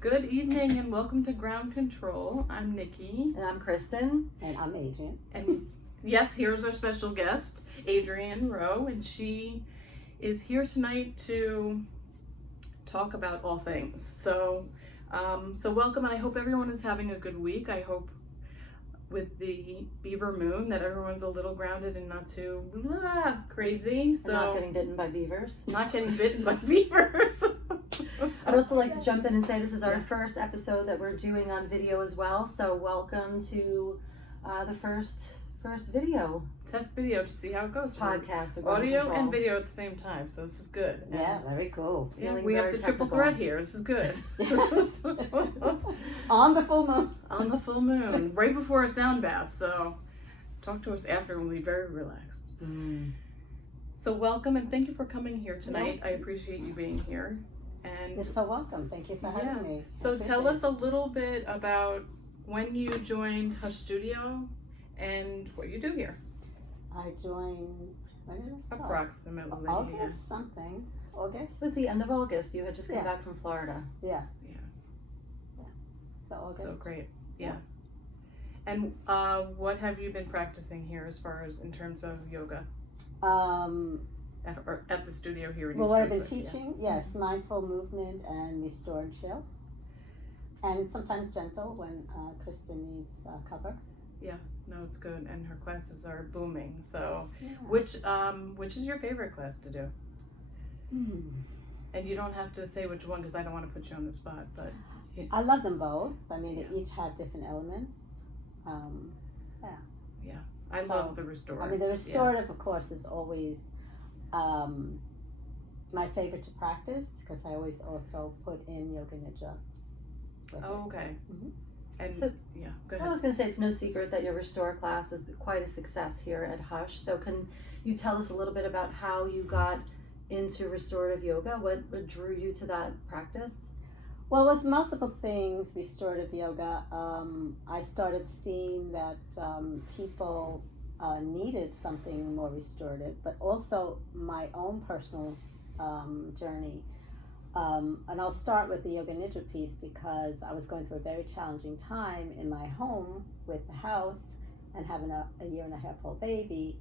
Good evening and welcome to Ground Control. I'm Nikki. And I'm Kristin. And I'm Adrianne. And yes, here's our special guest, Adrianne Rowe, and she is here tonight to talk about all things. So welcome, and I hope everyone is having a good week. I hope with the beaver moon that everyone's a little grounded and not too crazy. So And not getting bitten by beavers. Not getting bitten by beavers. I'd also like to jump in and say this is our first episode that we're doing on video as well. So welcome to the first video Test video to see how it goes. podcast. of Audio Control. and video at the same time, so this is good. Yeah, very cool. Yeah, Feeling we have very the triple technical. threat here. This is good. On the full moon. On the full moon, right before a sound bath. So talk to us after and we'll be very relaxed. So welcome and thank you for coming here tonight. I appreciate you being here. And You're so welcome. Thank you for having me. so tell us a little bit about when you joined Hush Studio and what you do here. I joined, when did I start? Approximately. August something. August? It was the end of August. You had just come Yeah. back from Florida. Yeah. Yeah. So August. So great. Yeah. And what have you been practicing here as far as in terms of yoga at the studio here in Well, East what I've been Brunswick? teaching, yes, mindful movement and restore and chill. And sometimes gentle when Kristin needs cover. No, it's good, and her classes are booming. So, Yeah. which is your favorite class to do? Hmm. And you don't have to say which one because I don't want to put you on the spot. But I love them both. I mean, Yeah. they each have different elements. I So, love the restore. I mean, the restorative, of course, is always my favorite to practice because I always also put in Yoga Nidra. with it. Oh, okay. Mhm. And So- go I ahead. was going to say it's no secret that your restore class is quite a success here at Hush. So can you tell us a little bit about how you got into restorative yoga? What drew you to that practice? Well, it was multiple things, restorative yoga. I started seeing that people needed something more restorative, but also my own personal journey. And I'll start with the Yoga Nidra piece because I was going through a very challenging time in my home with the house and having a 1.5-year-old baby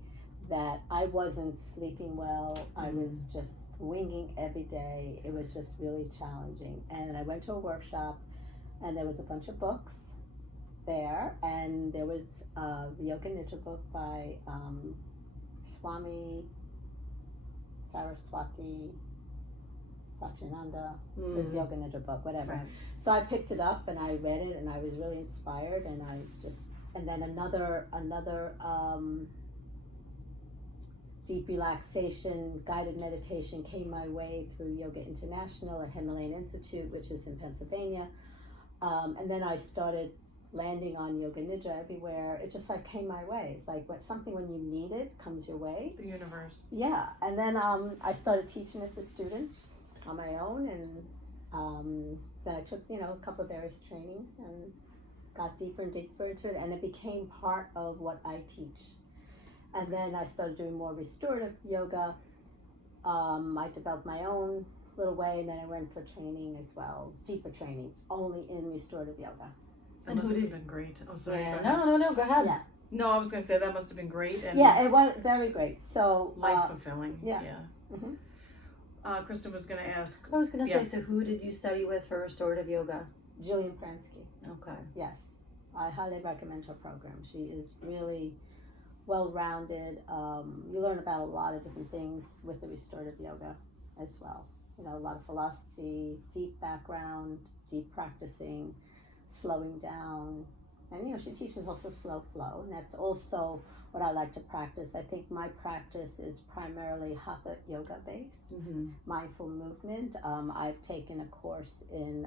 that I wasn't sleeping well. I was just winging every day. It was just really challenging. And I went to a workshop and there was a bunch of books there and there was the Yoga Nidra book by Swami Saraswati Sachinanda, his Yoga Nidra book, whatever. Right. So I picked it up and I read it and I was really inspired and I was just, and then another deep relaxation, guided meditation came my way through Yoga International at Himalayan Institute, which is in Pennsylvania. And then I started landing on Yoga Nidra everywhere. It just like came my way. It's like something when you need it comes your way. The universe. Yeah, and then I started teaching it to students on my own, and then I took a couple of various trainings and got deeper and deeper into it, and it became part of what I teach. And then I started doing more restorative yoga. I developed my own little way, and then I went for training as well, deeper training, only in restorative yoga. That And who must have did- been great. Oh, sorry. Yeah. Go ahead. No, go ahead. Yeah. No, I was going to say that must have been great and Yeah, it was very great. So life fulfilling. yeah. Yeah. Kristin was going to ask. I was going to Yeah. say, so who did you study with for restorative yoga? Jillian Pransky. Okay. Yes, I highly recommend her program. She is really well-rounded. You learn about a lot of different things with the restorative yoga as well. A lot of philosophy, deep background, deep practicing, slowing down. And, she teaches also slow flow, and that's also what I like to practice. I think my practice is primarily Hatha yoga based, mindful movement. I've taken a course in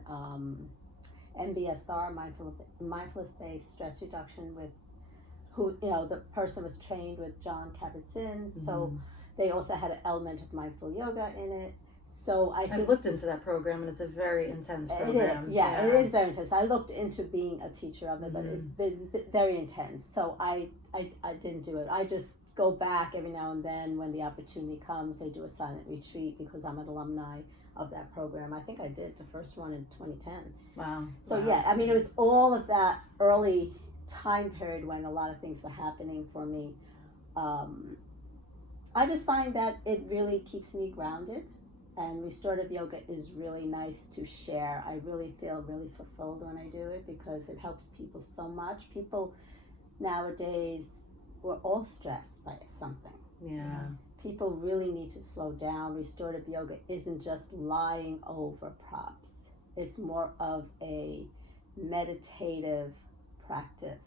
MBSR, mindfulness-based stress reduction with the person was trained with John Kabat-Zinn, so they also had an element of mindful yoga in it. So I've looked into that program and it's a very intense program. It is very intense. I looked into being a teacher of it, but it's been very intense. So I didn't do it. I just go back every now and then when the opportunity comes. They do a silent retreat because I'm an alumni of that program. I think I did the first one in 2010. Wow. So Wow. yeah, I mean, it was all of that early time period when a lot of things were happening for me. I just find that it really keeps me grounded, and restorative yoga is really nice to share. I really feel really fulfilled when I do it because it helps people so much. People nowadays, we're all stressed by something. Yeah. People really need to slow down. Restorative yoga isn't just lying over props. It's more of a meditative practice.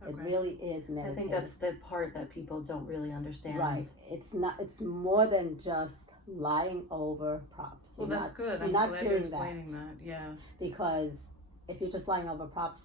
Okay. It really is meditative. I think that's the part that people don't really understand. Right. It's not. It's more than just lying over props. Well, You're that's not- good. You're I'm not glad doing you're explaining that. Yeah. because if you're just lying over props,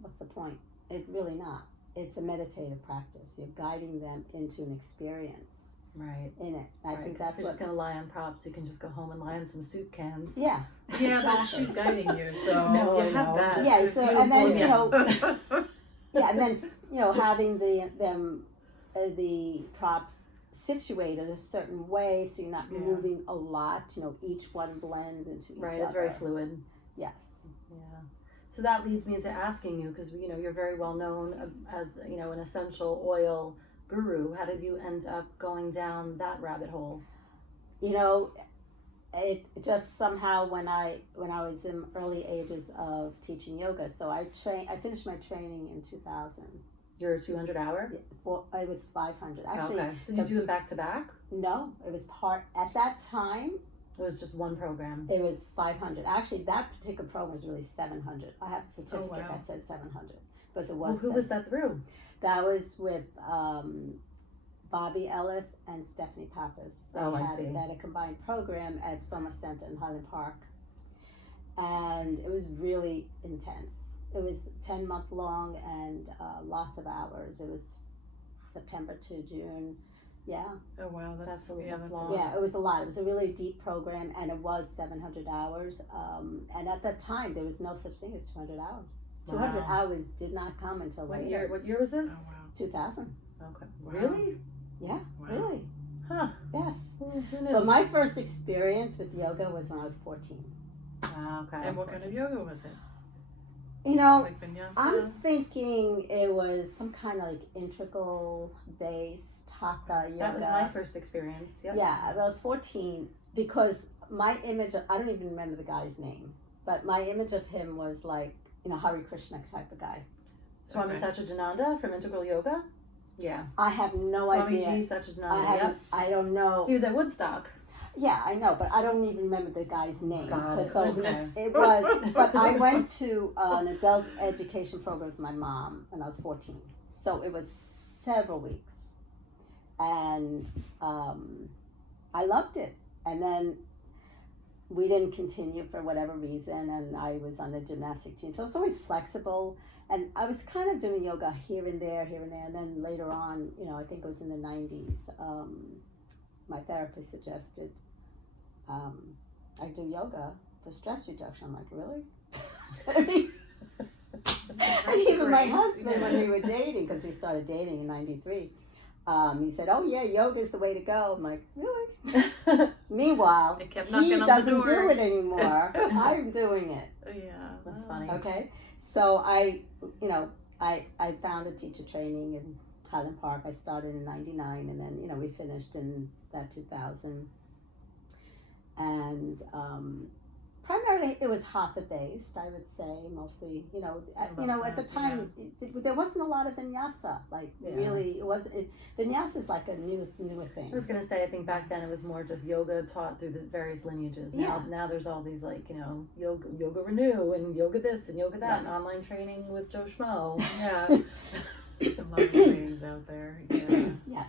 what's the point? It's really not. It's a meditative practice. You're guiding them into an experience Right. in it. I Right, think 'cause that's if you're what. just gonna lie on props, you can just go home and lie on some soup cans. Yeah. Yeah, but Exactly. she's guiding you, so No, you I have know. that. Yeah, It's so- and then, beautiful, Yeah, and then having the props situated a certain way so you're not Yeah. moving a lot. Each one blends into each Right. other. It's very fluid. Yes. Yeah. So that leads me into asking you, because you're very well known as an essential oil guru. How did you end up going down that rabbit hole? It just somehow when I was in early ages of teaching yoga, so I finished my training in 2000. Your 200 hour? It was 500 actually. Okay. Did you do them back to back? No, it was part at that time. It was just one program. It was 500. Actually, that particular program was really 700. I have a certificate wow. that says 700 because it Well, was. who was that through? That was with Bobby Ellis and Stephanie Pappas. They had a combined program at Soma Center in Highland Park, and it was really intense. It was 10-month long and lots of hours. It was September to June. Yeah. Oh wow, that's long. Yeah, it was a lot. It was a really deep program, and it was 700 hours. And at that time, there was no such thing as 200 hours. 200 Wow. hours did not come until What later. year? What year was this? Oh wow. 2000. Okay. Wow. Really? Yeah, Wow. really. Huh. Yes. Who knew? But my first experience with yoga was when I was 14. Okay. And what kind of yoga was it? Like vinyasa? I'm thinking it was some kind of like integral based hatha yoga. That was my first experience. Yep. Yeah, I was 14 because my image of, I don't even remember the guy's name, but my image of him was like, Hare Krishna type of guy. Swami Okay. Satchidananda from Integral Yoga? Yeah. I have no Swami idea. G. Satchidananda, yep. I don't know. He was at Woodstock. Yeah, I know, but I don't even remember the guy's name. Got it. So Okay. it was, but I went to an adult education program with my mom when I was 14. So it was several weeks. And I loved it. And then we didn't continue for whatever reason, and I was on the gymnastic team. So it's always flexible. And I was kind of doing yoga here and there. And then later on, I think it was in the 90s, my therapist suggested I do yoga for stress reduction. I'm like, really? I mean, and even my great. husband, when we were dating, because we started dating in 93, he said, oh yeah, yoga is the way to go. I'm like, really? Meanwhile, It kept he knocking on the doesn't door. do it anymore. I'm doing it. Yeah. That's wow. funny. Okay, so I found a teacher training in Highland Park. I started in 99, and then we finished in that 2000. And primarily it was hatha based, I would say, mostly. At the time there wasn't a lot of vinyasa. Like really, it wasn't. Vinyasa is like a newer thing. I was gonna say, I think back then it was more just yoga taught through the various lineages. Now there's all these yoga renew and yoga this and yoga that and online training with Joe Schmo. Yeah, There's some lovely trainings out there. Yeah. Yes.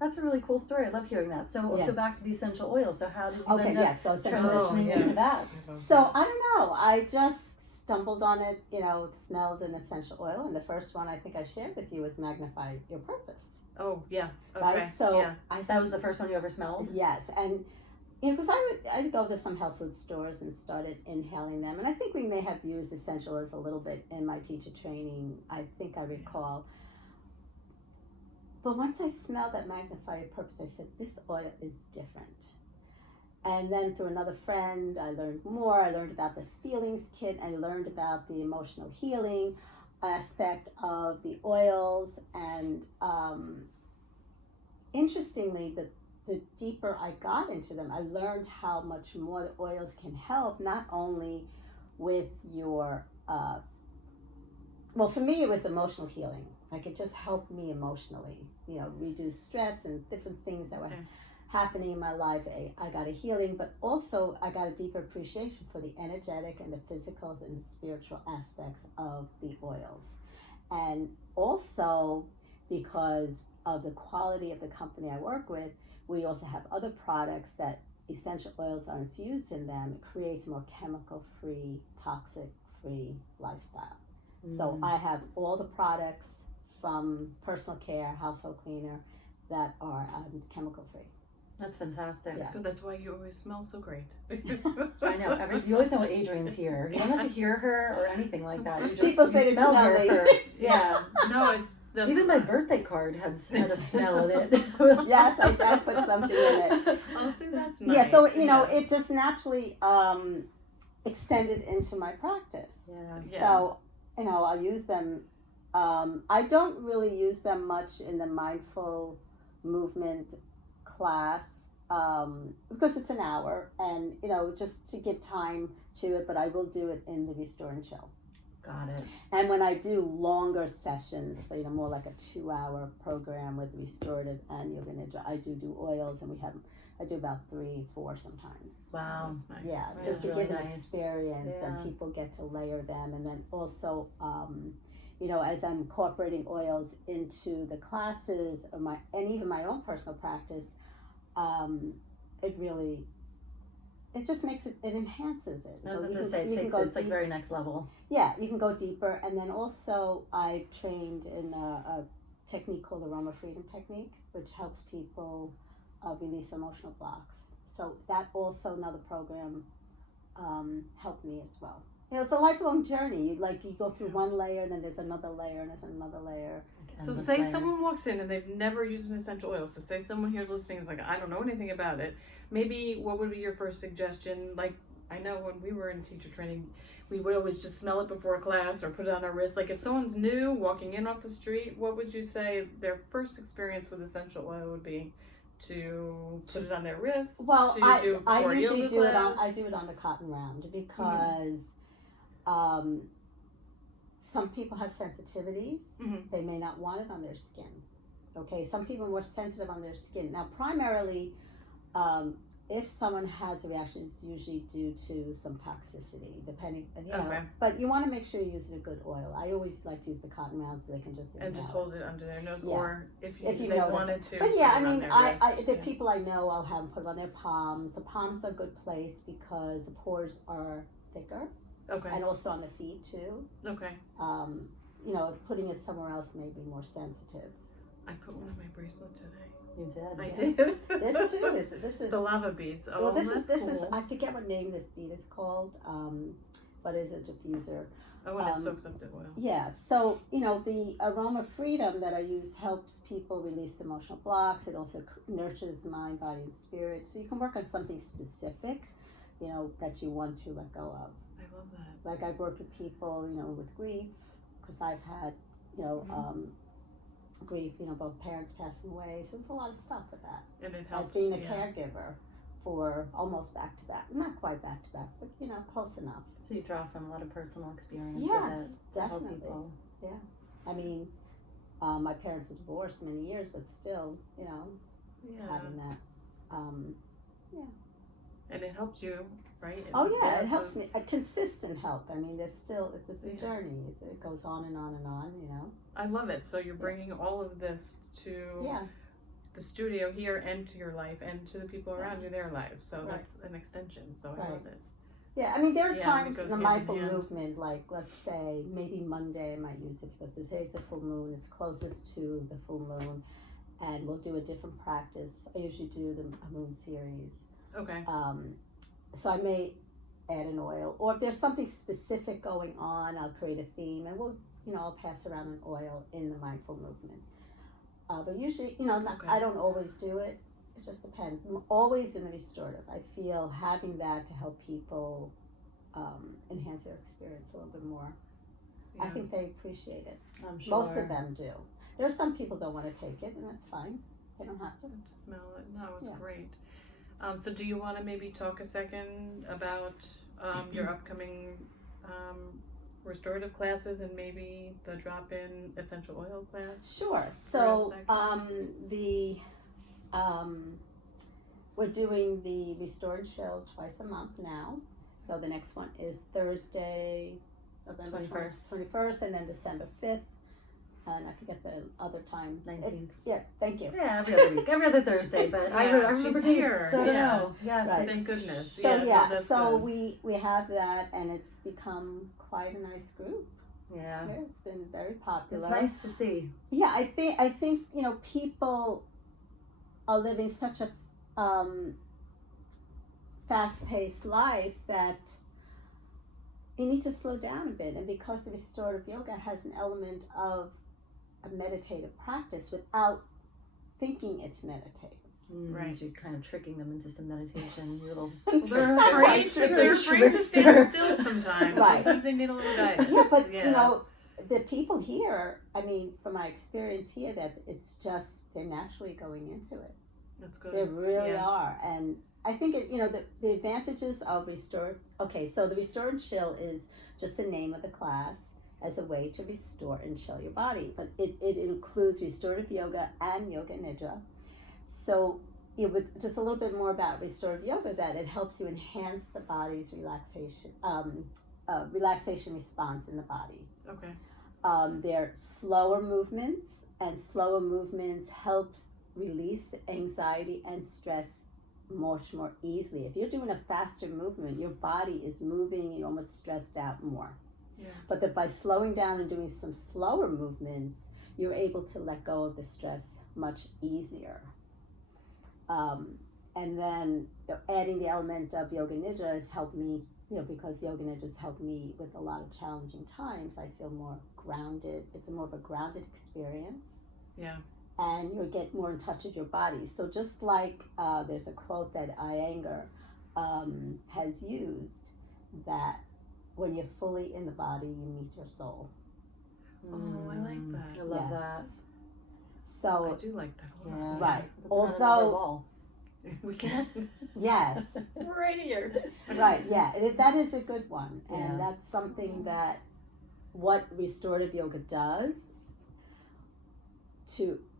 that's a really cool story. I love hearing that. So Yeah. so back to the essential oil. So how did you Okay. end up Yes. So transitioning yes. into that? So I don't know. I just stumbled on it. Smelled an essential oil, and the first one I think I shared with you was Magnify Your Purpose. Oh yeah. Okay. Right. So yeah. That was the first one you ever smelled? Yes, and because I'd go to some health food stores and started inhaling them, and I think we may have used essential oils a little bit in my teacher training. I think I recall, but once I smelled that magnified purpose, I said, this oil is different. And then through another friend, I learned more. I learned about the feelings kit. I learned about the emotional healing aspect of the oils. And interestingly, the deeper I got into them, I learned how much more the oils can help, not only with your, well, for me, it was emotional healing. Like, it just helped me emotionally, you know, reduce stress and different things that were happening in my life. I got a healing, but also I got a deeper appreciation for the energetic and the physical and the spiritual aspects of the oils. And also, because of the quality of the company I work with, we also have other products that essential oils are infused in them. It creates a more chemical-free, toxic-free lifestyle. So I have all the products from personal care, household cleaner, that are chemical-free. That's fantastic. That's good. That's why you always smell so great. I know. You always know Adrianne's here. You don't have to hear her or anything like that. You just People say smell her smelly. first. Yeah. No, Even my birthday card had a smell in it. Yes, I put something in it. Oh, see, that's nice. Yeah, so, you know, it just naturally extended into my practice. Yeah. So, you know, I use them. I don't really use them much in the mindful movement class because it's an hour, and, you know, just to give time to it, but I will do it in the Restore and Chill. Got it. And when I do longer sessions, so, you know, more like a 2-hour program with restorative and yoga nidra, I do oils, and I do about 3-4 sometimes. Wow. That's nice. Yeah, That just is to really give an nice. experience, Yeah. and people get to layer them. And then also, you know, as I'm incorporating oils into the classes and even my own personal practice, it just makes it enhances it. I was You going to can- say, you can it's go like deep- very next level. Yeah, you can go deeper. And then also I've trained in a technique called aroma freedom technique, which helps people release emotional blocks. So that also, another program, helped me as well. You know, it's a lifelong journey. You go through one layer, then there's another layer, and there's another layer. So Endless say layers. someone walks in and they've never used an essential oil. So say someone here's listening is like, I don't know anything about it. Maybe what would be your first suggestion? Like, I know when we were in teacher training, we would always just smell it before class or put it on our wrist. Like, if someone's new walking in off the street, what would you say their first experience with essential oil would be? To put it on their wrist? Well, to I do before a usually yoga do it on class? I do it on the cotton round because some people have sensitivities. Mhm. They may not want it on their skin. Okay, some people are more sensitive on their skin. Now, primarily, if someone has a reaction, it's usually due to some toxicity, depending, you know. Okay. But you want to make sure you're using a good oil. I always like to use the cotton round so they can just And just inhale hold it under their nose, Yeah. or if If you they notice wanted to. But yeah, I put it on mean, their wrist. the Yeah. people I know, I'll have them put it on their palms. The palms are a good place because the pores are thicker, Okay. and also on the feet too. Okay. You know, putting it somewhere else may be more sensitive. I put one on my bracelet today. You did. I yeah. did. This too this is the lava beads. Oh, well, this that's is cool. I forget what name this bead is called, but it's a diffuser. Oh, and it soaks up the oil. Yeah, so, you know, the aroma freedom that I use helps people release emotional blocks. It also nurtures mind, body, and spirit. So you can work on something specific, you know, that you want to let go of. I love that. Like, I've worked with people, you know, with grief, because I've had, you know, grief, you know, both parents passing away. So there's a lot of stuff with that. And it helps. As being a yeah. caregiver for almost back to back, not quite back to back, but, you know, close enough. So you draw from a lot of personal experience Yes, with it to help definitely. people. I mean, my parents were divorced many years, but still, you know, Yeah. having that. And it helped you, right? Oh yeah, it so- helps me. A consistent help. I mean, there's still it's a Yeah. journey. It goes on and on and on. You know. I love it. So you're bringing all of this to Yeah. the studio here and to your life and to the people around you, their lives. So Right. that's an extension. So I Right. love it. Yeah. I mean, there are Yeah, times it in goes the hand in mindful hand. movement, like let's say maybe Monday I might use it because today's the full moon. It's closest to the full moon, and we'll do a different practice. I usually do the moon series. Okay. So I may add an oil, or if there's something specific going on, I'll create a theme, and we'll, you know, I'll pass around an oil in the mindful movement. But usually, Okay. I don't always do it. It just depends. I'm always in the restorative. I feel having that to help people enhance their experience a little bit more. I Yeah. think they appreciate it. I'm sure. Most of them do. There are some people don't want to take it, and that's fine. They don't have to. To smell it. No, it's Yeah. great. So do you want to maybe talk a second about your upcoming restorative classes and maybe the drop-in essential oil class? Sure. For a So second. we're doing the Restore and Chill twice a month now. So the next one is Thursday, November 21st, and then December 5th. And I forget the other time. 19th. Yeah, thank you. Yeah, every other week, every other Thursday. But I Yeah, remember she's dates, here. so I don't Yeah. know. Yes, Right. Thank goodness. So yeah, no, that's so good. we have that, and it's become quite a nice group. yeah. Yeah, it's been very It's popular. nice to see. Yeah, I think people are living such a fast-paced life that you need to slow down a bit. And because the restorative yoga has an element of a meditative practice without thinking it's meditative. Right. So you're kind of tricking them into some meditation. You little. Well, they're Not quite afraid. true. They're afraid to stand Trickster. still sometimes. Right. Sometimes they need a little guidance. Yeah, but Yeah. the people here, I mean, from my experience here, that it's just they're naturally going into it. That's good. They really Yeah. are, and I think the advantages of Restore. Okay, so the Restore and Chill is just the name of the class as a way to restore and chill your body, but it includes restorative yoga and yoga nidra. So with just a little bit more about restorative yoga, that it helps you enhance the body's relaxation response in the body. Okay. They're slower movements, and slower movements helps release anxiety and stress much more easily. If you're doing a faster movement, your body is moving, you're almost stressed out more. Yeah. But by slowing down and doing some slower movements, you're able to let go of the stress much easier. And then adding the element of yoga nidra has helped me, because yoga nidra has helped me with a lot of challenging times. I feel more grounded. It's more of a grounded experience. Yeah. And you get more in touch with your body. So just like there's a quote that Iyengar has used, that when you're fully in the body, you meet your soul. Oh, I like that. I love Yes. that. So I do like that a lot. Yeah. right. We'll put it on another Although wall. We can. yes, Right here. right, yeah, that is a good one, and Yeah. that's something that what restorative yoga does.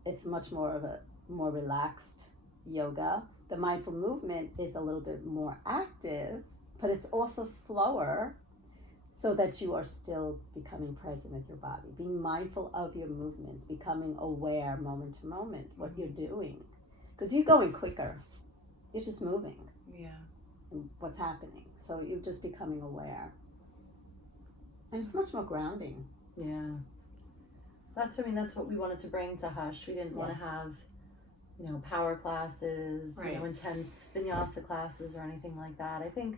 It's much more of a more relaxed yoga. The mindful movement is a little bit more active, but it's also slower, so that you are still becoming present with your body, being mindful of your movements, becoming aware moment to moment what you're doing, because you're going quicker. You're just moving Yeah. and what's happening, so you're just becoming aware, and it's much more grounding. Yeah. That's what we wanted to bring to Hush. We didn't want to have, power classes, Right. intense vinyasa classes or anything like that. I think,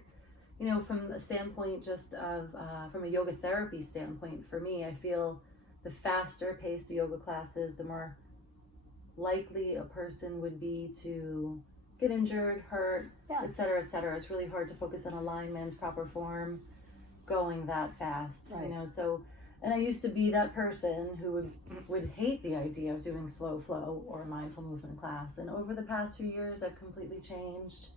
from a standpoint just of, from a yoga therapy standpoint, for me, I feel the faster paced yoga classes, the more likely a person would be to get injured, hurt, Yeah. et cetera, et cetera. It's really hard to focus on alignment, proper form, going that fast, Right. so. And I used to be that person who would hate the idea of doing slow flow or mindful movement class. And over the past few years, I've completely changed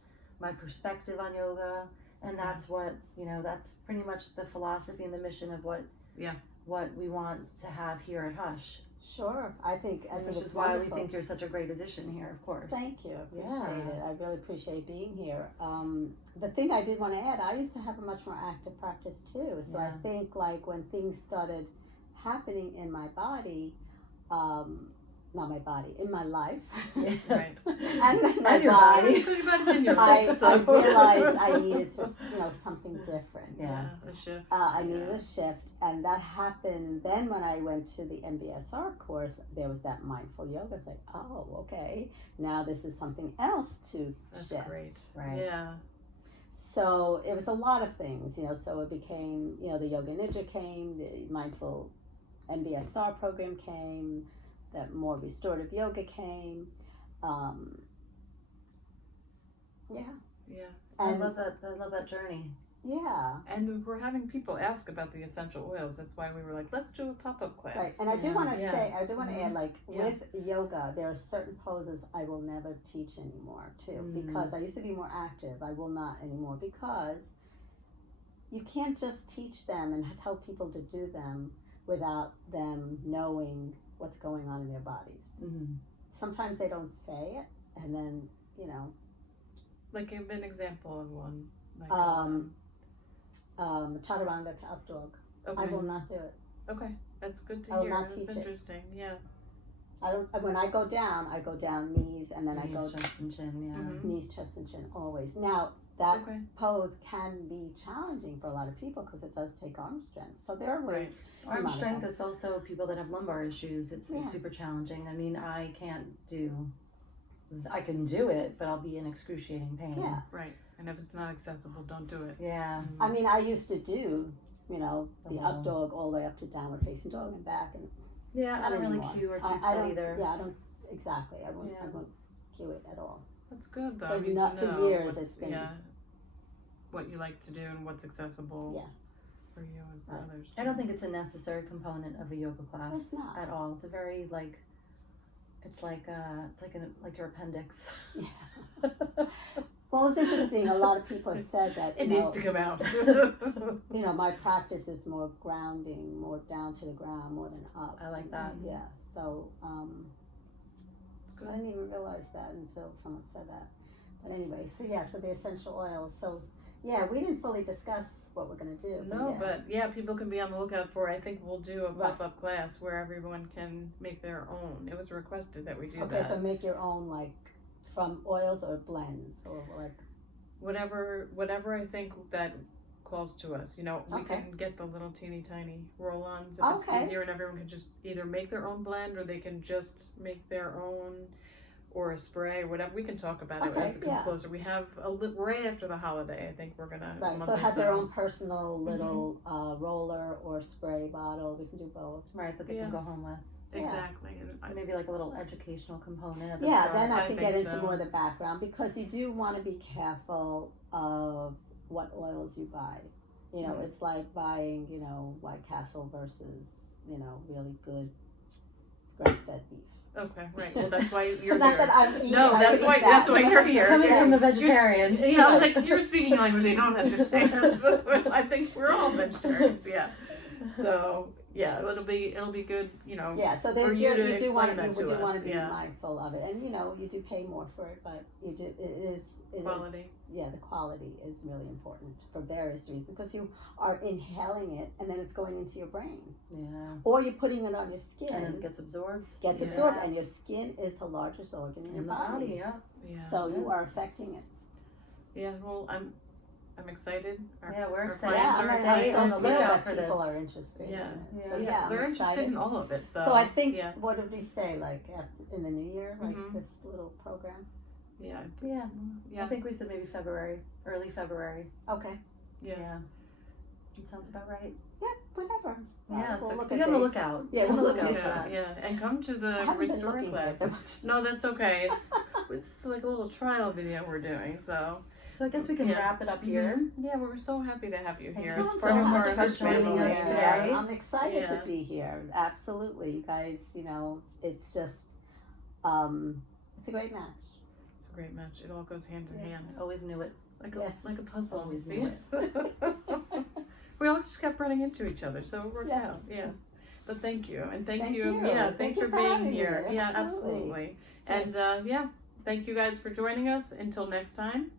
my perspective on yoga. And that's what, that's pretty much the philosophy and the mission of what we want to have here at Hush. Sure, I think Which it's is why wonderful. we think you're such a great addition here, of course. Thank you. Appreciate Yeah. it. I really appreciate being here. The thing I did want to add, I used to have a much more active practice too. So I Yeah. think like when things started happening in my body, not my body, in my life, Right. and then my And your body, body. Because your body's in your I life, so. realized I needed to, something different. Yeah. A shift. I needed a shift, and that happened then when I went to the MBSR course. There was that mindful yoga. It's like, oh, okay, now this is something else to That's shift. great. Right. Yeah. So it was a lot of things, so it became, the yoga nidra came, the mindful MBSR program came, that more restorative yoga came. Yeah. Yeah. I And love that journey. yeah. And we're having people ask about the essential oils. That's why we were like, let's do a pop-up class. Right, and I do Yeah. want to Yeah. say, I do want to Mhm. add, like, Yeah. with yoga, there are certain poses I will never teach anymore, too, because I used to be more active. I will not anymore, because you can't just teach them and tell people to do them without them knowing what's going on in their bodies. Mm-hmm. Sometimes they don't say it, and then, you know, Like, give an example of one. Like, chaturanga to up dog. okay. I will not do it. Okay, that's good to I will hear. not That's teach it. interesting. Yeah. I don't. When I go down knees, and then I go chest and chin. Yeah. Mhm. knees, chest, and chin always. Now that Okay. pose can be challenging for a lot of people because it does take arm strength. So there are ways. Arm Monica. strength. It's also people that have lumbar issues. It's Yeah. super challenging. I mean, I can do it, but I'll be in excruciating pain. Yeah. Right. And if it's not accessible, don't do it. Yeah. I mean, I used to do, the The up whole- dog all the way up to downward facing dog and back, and Yeah. I not don't really anymore. cue or teach I that don't, either. Yeah, I don't exactly. I won't. Yeah. I won't cue it at all. That's good, though. But I mean, not to for know years, what's, it's been- yeah, what you like to do and what's accessible Yeah. for you and for Right. others. I don't think it's a necessary component of a yoga class It's not. at all. It's a very it's like your appendix. Yeah. Well, it's interesting. A lot of people have said that It needs to come out. my practice is more grounding, more down to the ground, more than up. I like that. Yeah. So It's I good. didn't even realize that until someone said that. But anyway, so the essential oils. So yeah, we didn't fully discuss what we're gonna do. No, yeah. but yeah, people can be on the lookout for. I think we'll do a Right. pop-up class where everyone can make their own. It was requested that we do Okay, that. so make your own, like, from oils or blends or like. Whatever I think that calls to us. We Okay. can get the little teeny tiny roll-ons if Okay. it's easier, and everyone can just either make their own blend or they can just make their own, or a spray, whatever. We can talk about it Okay, as it comes yeah. closer. We have right after the holiday. I think we're gonna Right, month so or have their own personal little roller or spray bottle. We can do both. Right, that they Yeah. can go home with. Yeah. Exactly. And Maybe like a little educational component at the Yeah, start. then I I can think get into so. more of the background, because you do want to be careful of what oils you buy. It's like buying, White Castle versus, really good grass-fed beef. okay, right. Well, that's why you're Not here. that I'm eating, No, I that's eat why. that. That's why you're here. Coming Yeah. from the vegetarian. Yeah, I was like, you're speaking a language they don't understand. I think we're all vegetarians. Yeah. So yeah, it'll be good. Yeah, so for you you to do want explain that to want us, to be yeah. mindful of it, and you do pay more for it, but it is Quality. the quality is really important for various reasons, because you are inhaling it and then it's going into your brain, Yeah. or you're putting it on your skin. And it gets absorbed. Gets Yeah. absorbed, and your skin is the largest organ in your In the body. body, yeah. Yeah. So you Yes. are affecting it. Yeah. Well, I'm excited. Yeah, we're our excited. clients Yeah, are I'm excited. excited on to the feel lookout that for people this. are interested Yeah. in it. Yeah. So Yeah, I'm they're excited. interested in all of it. So, So I think, yeah, what did we say, like in the new year, like Mhm. this little program? yeah, Yeah. yeah, I think we said maybe February, early February. Okay. yeah. It sounds about right. Yeah, whatever. Yeah, We'll so look be at on the dates. lookout. Yeah, Be on the we'll lookout look for at that. Yeah, and come to I the haven't been restore looking here so classes. much. No, that's okay. It's like a little trial video we're doing. So So I guess we can Yeah. wrap it up here. yeah, we're so happy to have you Thank here. you It's so part of much our for joining family. us Yeah, today. I'm excited Yeah. to be here. Absolutely, you guys. It's just, it's a great match. It's a great match. It all goes hand in Yeah. hand, Always knew it. Yes. like a puzzle. Always See? knew We all just kept running into each other, so it worked Yes. out. Yeah. But thank you, and thank Thank you. you. Yeah, Thank thanks you for for being having me. here. Yeah, Absolutely. absolutely. And yeah, thank you guys for joining us. Until next time.